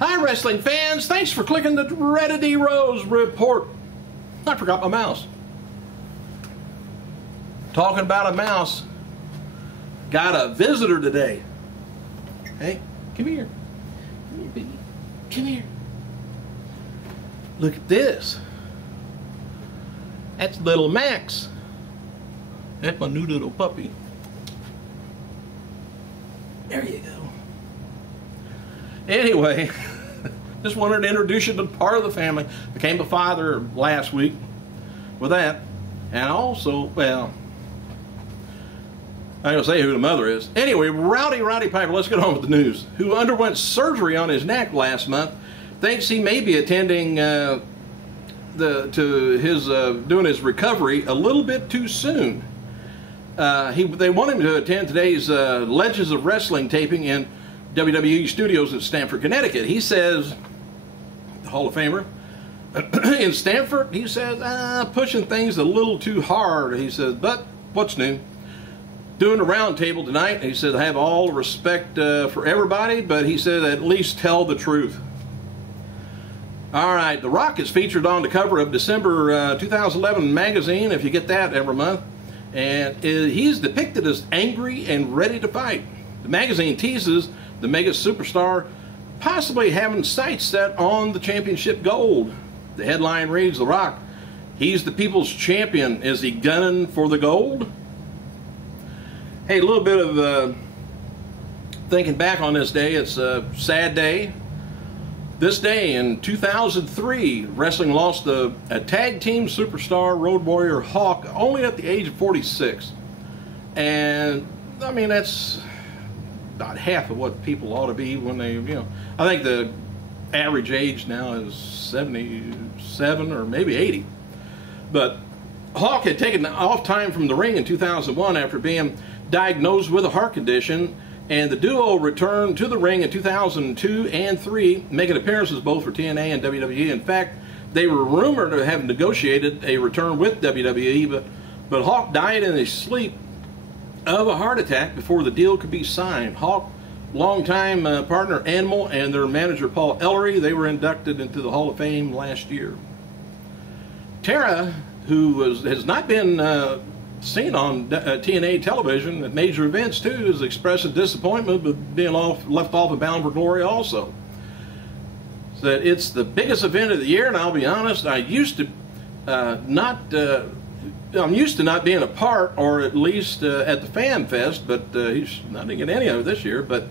Hi, wrestling fans. Thanks for clicking the Roddy Rose report. I forgot my mouse. Talking about a mouse. Got a visitor today. Hey, come here. Come here, baby. Come here. Look at this. That's little Max. That's my new little puppy. There you go. Anyway, just wanted to introduce you to part of the family. Became a father last week with that. And also, well, I'm going to say who the mother is. Anyway, Roddy Piper, let's get on with the news, who underwent surgery on his neck last month, thinks he may be attending doing his recovery a little bit too soon. They want him to attend today's Legends of Wrestling taping in WWE Studios in Stamford, Connecticut. He says, the Hall of Famer, in Stamford, he says, pushing things a little too hard. He says, but what's new? Doing a round table tonight. He said, I have all the respect for everybody, but he said, at least tell the truth. All right, The Rock is featured on the cover of December 2011 magazine, if you get that every month. And he's depicted as angry and ready to fight. The magazine teases the mega superstar possibly having sights set on the championship gold. The headline reads, The Rock, he's the people's champion. Is he gunning for the gold? Hey, a little bit of thinking back on this day. It's a sad day. This day in 2003, wrestling lost a tag team superstar, Road Warrior Hawk, only at the age of 46. And, I mean, that's about half of what people ought to be when they, I think the average age now is 77 or maybe 80. But Hawk had taken off time from the ring in 2001 after being diagnosed with a heart condition, and the duo returned to the ring in 2002 and 3, making appearances both for TNA and WWE. In fact, they were rumored to have negotiated a return with WWE, but Hawk died in his sleep of a heart attack before the deal could be signed. Hawk, longtime partner Animal, and their manager Paul Ellery, they were inducted into the Hall of Fame last year. Tara, who has not been seen on TNA television at major events too, has expressed a disappointment with being left off of Bound for Glory also. That it's the biggest event of the year, and I'll be honest, I'm used to not being a part, or at least at the Fan Fest, but he's not going to get any of it this year. But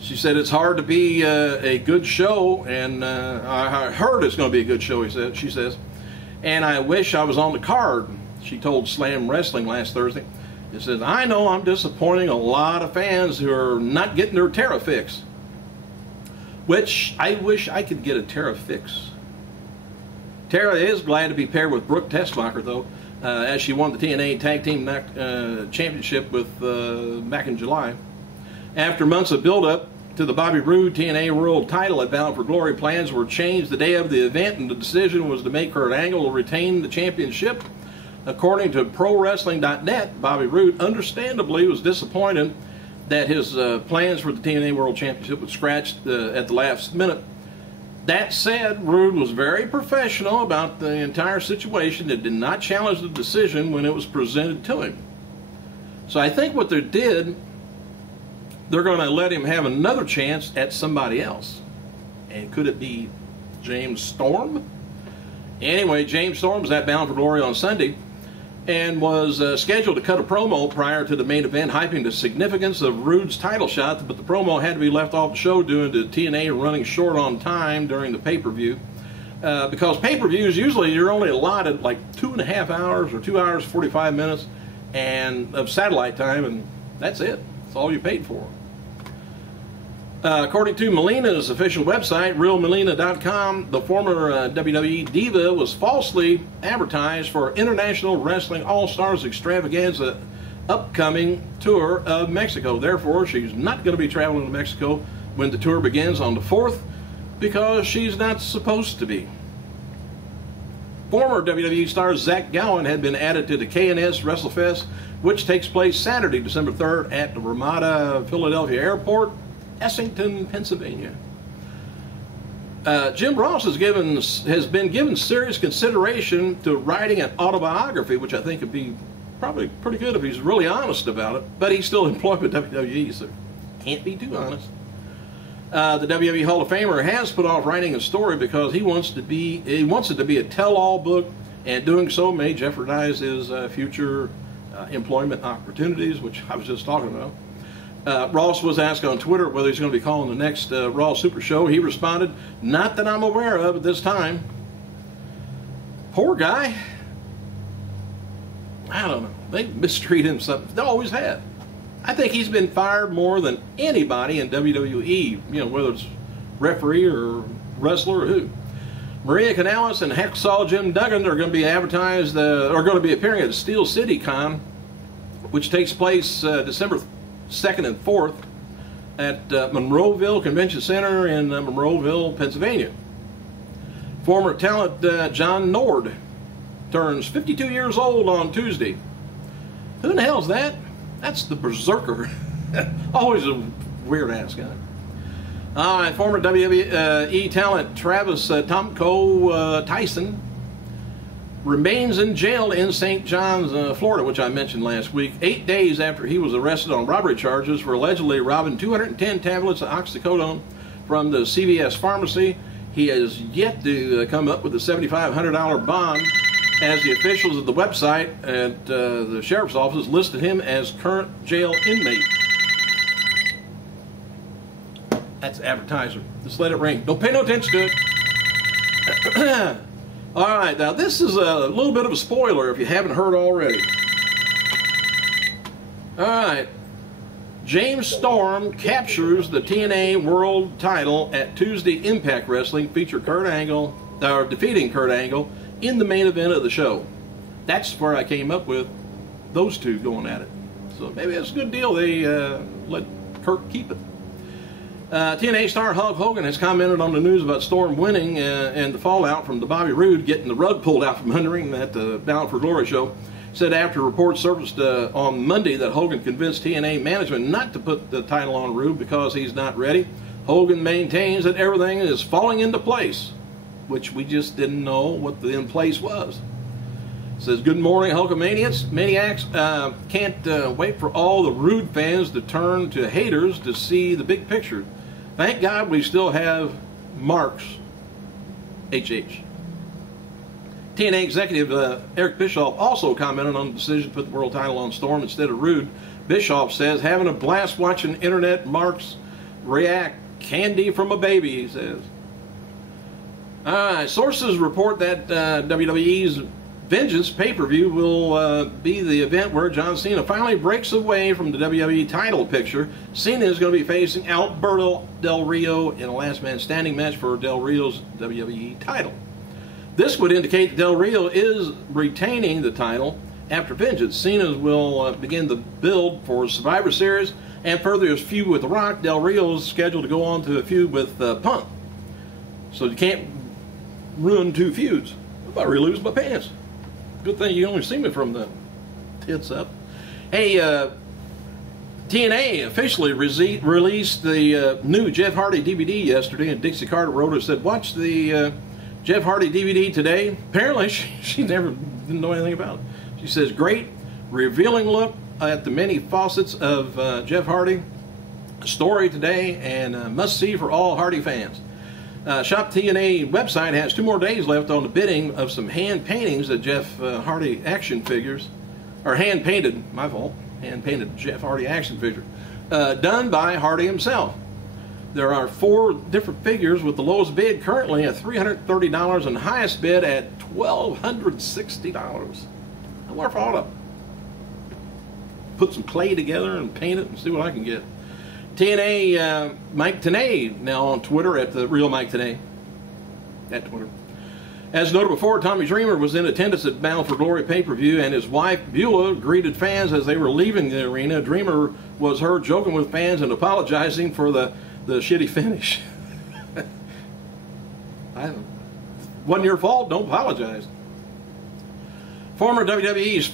she said it's hard to be a good show, and I heard it's going to be a good show, she says, and I wish I was on the card. She told Slam Wrestling last Thursday. It says, I know I'm disappointing a lot of fans who are not getting their Tara fix. Which I wish I could get a Tara fix. Tara is glad to be paired with Brooke Tessmacher, though, as she won the TNA Tag Team Championship back in July. After months of build-up to the Bobby Roode TNA World title at Bound for Glory, plans were changed the day of the event, and the decision was to make Kurt Angle retain the championship. According to ProWrestling.net, Bobby Roode understandably was disappointed that his plans for the TNA World Championship were scratched at the last minute. That said, Roode was very professional about the entire situation and did not challenge the decision when it was presented to him. So I think what they did, they're going to let him have another chance at somebody else. And could it be James Storm? Anyway, James Storm was at Bound for Glory on Sunday and was scheduled to cut a promo prior to the main event, hyping the significance of Roode's title shot, but the promo had to be left off the show due to TNA running short on time during the pay-per-view. Because pay-per-views, usually you're only allotted like 2.5 hours or 2 hours, 45 minutes of satellite time, and that's it. That's all you paid for. According to Melina's official website, RealMelina.com, the former WWE diva was falsely advertised for International Wrestling All-Stars Extravaganza upcoming tour of Mexico. Therefore, she's not going to be traveling to Mexico when the tour begins on the 4th because she's not supposed to be. Former WWE star Zach Gowen had been added to the K&S WrestleFest, which takes place Saturday, December 3rd at the Ramada Philadelphia Airport, Essington, Pennsylvania. Jim Ross has been given serious consideration to writing an autobiography, which I think would be probably pretty good if he's really honest about it. But he's still employed with WWE, so can't be too honest. The WWE Hall of Famer has put off writing a story because he wants it to be a tell-all book, and doing so may jeopardize his future employment opportunities, which I was just talking about. Ross was asked on Twitter whether he's going to be calling the next Raw Super Show. He responded, "Not that I'm aware of at this time." Poor guy. I don't know. They mistreat him something. They always have. I think he's been fired more than anybody in WWE, whether it's referee or wrestler or who. Maria Kanellis and Hacksaw Jim Duggan are going to be appearing at Steel City Con, which takes place December 2nd and 4th at Monroeville Convention Center in Monroeville, Pennsylvania. Former talent John Nord turns 52 years old on Tuesday. Who the hell's that? That's the Berserker. Always a weird-ass guy. All right, former WWE talent Travis Tomko Tyson remains in jail in St. John's, Florida, which I mentioned last week, 8 days after he was arrested on robbery charges for allegedly robbing 210 tablets of oxycodone from the CVS pharmacy. He has yet to come up with a $7,500 bond, as the officials of the website at the sheriff's office listed him as current jail inmate. That's advertiser. Just let it ring. Don't pay no attention to it. All right, now this is a little bit of a spoiler if you haven't heard already. All right. James Storm captures the TNA World title at Tuesday Impact Wrestling, defeating Kurt Angle in the main event of the show. That's where I came up with those two going at it. So maybe that's a good deal. They let Kurt keep it. TNA star Hulk Hogan has commented on the news about Storm winning and the fallout from the Bobby Roode getting the rug pulled out from under him at the Bound for Glory show. Said after reports surfaced on Monday that Hogan convinced TNA management not to put the title on Roode because he's not ready. Hogan maintains that everything is falling into place, which we just didn't know what the in place was. Says, "Good morning, Hulkamaniacs. Maniacs, can't wait for all the Roode fans to turn to haters to see the big picture. Thank God we still have Marks, HH." TNA executive Eric Bischoff also commented on the decision to put the world title on Storm instead of Roode. Bischoff says, "Having a blast watching internet Marks react. Candy from a baby," he says. Sources report that WWE's Vengeance pay-per-view will be the event where John Cena finally breaks away from the WWE title picture. Cena is going to be facing Alberto Del Rio in a last man standing match for Del Rio's WWE title. This would indicate that Del Rio is retaining the title after Vengeance. Cena will begin the build for Survivor Series and further his feud with The Rock. Del Rio is scheduled to go on to a feud with Punk. So you can't ruin two feuds. I'm about to lose my pants. Good thing you only see me from the tits up. Hey, TNA officially released the new Jeff Hardy DVD yesterday, and Dixie Carter wrote and said, "Watch the Jeff Hardy DVD today." Apparently, she never didn't know anything about it. She says, "Great, revealing look at the many facets of Jeff Hardy. Story today, and must-see for all Hardy fans." Shop TNA website has 2 more days left on the bidding of some hand paintings of Jeff Hardy action figures, or hand painted Jeff Hardy action figure, done by Hardy himself. There are 4 different figures with the lowest bid currently at $330 and highest bid at $1,260. I wonder if I ought to put some clay together and paint it and see what I can get. TNA Mike Tenay now on Twitter at the real Mike Tenay at Twitter. As noted before, Tommy Dreamer was in attendance at Bound for Glory pay-per-view, and his wife Beulah greeted fans as they were leaving the arena. Dreamer was heard joking with fans and apologizing for the shitty finish. Wasn't your fault. Don't apologize. Former WWE's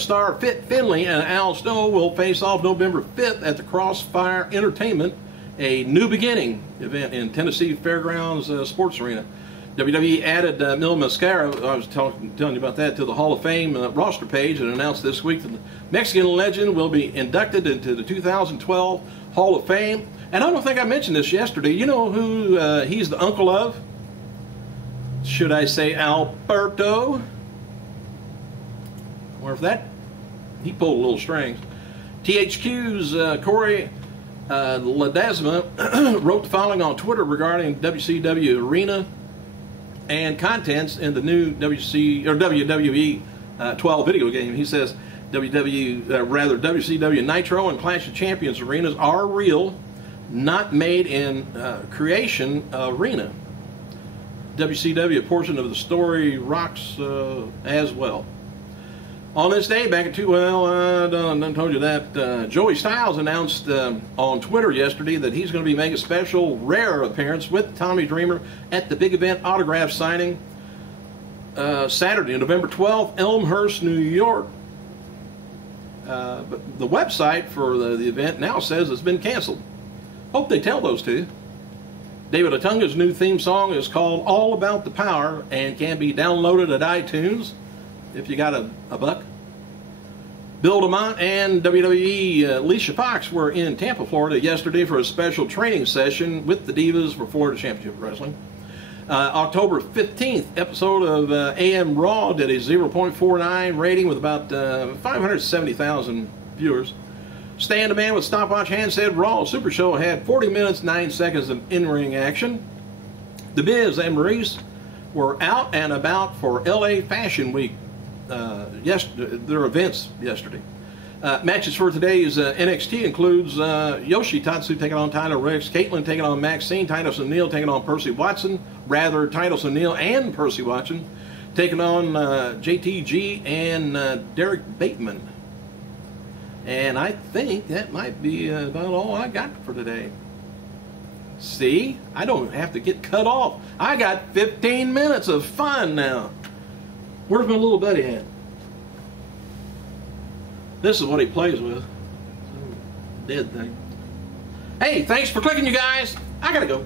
star Fit Finlay and Al Snow will face off November 5th at the Crossfire Entertainment a New Beginning event in Tennessee Fairgrounds Sports Arena. WWE added Mil Mascara, I was telling you about that, to the Hall of Fame roster page, and announced this week that the Mexican legend will be inducted into the 2012 Hall of Fame. And I don't think I mentioned this yesterday. You know who he's the uncle of? Should I say Alberto? I wonder if that, he pulled a little strings. THQ's Corey Ledesma wrote the following on Twitter regarding WCW Arena and contents in the new WWE 12 video game. He says WCW Nitro and Clash of Champions arenas are real, not made in creation arena. WCW, a portion of the story, rocks as well. On this day, back in I done told you that, Joey Styles announced on Twitter yesterday that he's going to be making a special rare appearance with Tommy Dreamer at the big event autograph signing Saturday, November 12th, Elmhurst, New York. But the website for the event now says it's been canceled. Hope they tell those to you. David Otunga's new theme song is called All About the Power and can be downloaded at iTunes if you got a buck. Bill DeMott and WWE Alicia Fox were in Tampa, Florida yesterday for a special training session with the Divas for Florida Championship Wrestling. October 15th episode of AM Raw did a 0.49 rating with about 570,000 viewers. Stan the Man with stopwatch hand said Raw Super Show had 40 minutes, 9 seconds of in-ring action. The Miz and Maurice were out and about for LA Fashion Week. Their events yesterday. Matches for today's NXT includes Yoshitatsu taking on Tyler Ricks, Caitlyn taking on Maxine, Titus O'Neil taking on Percy Watson, Titus O'Neil and Percy Watson taking on JTG and Derek Bateman. And I think that might be about all I got for today. See, I don't have to get cut off. I got 15 minutes of fun now. Where's my little buddy at? This is what he plays with. Some dead thing. Hey, thanks for clicking, you guys. I gotta go.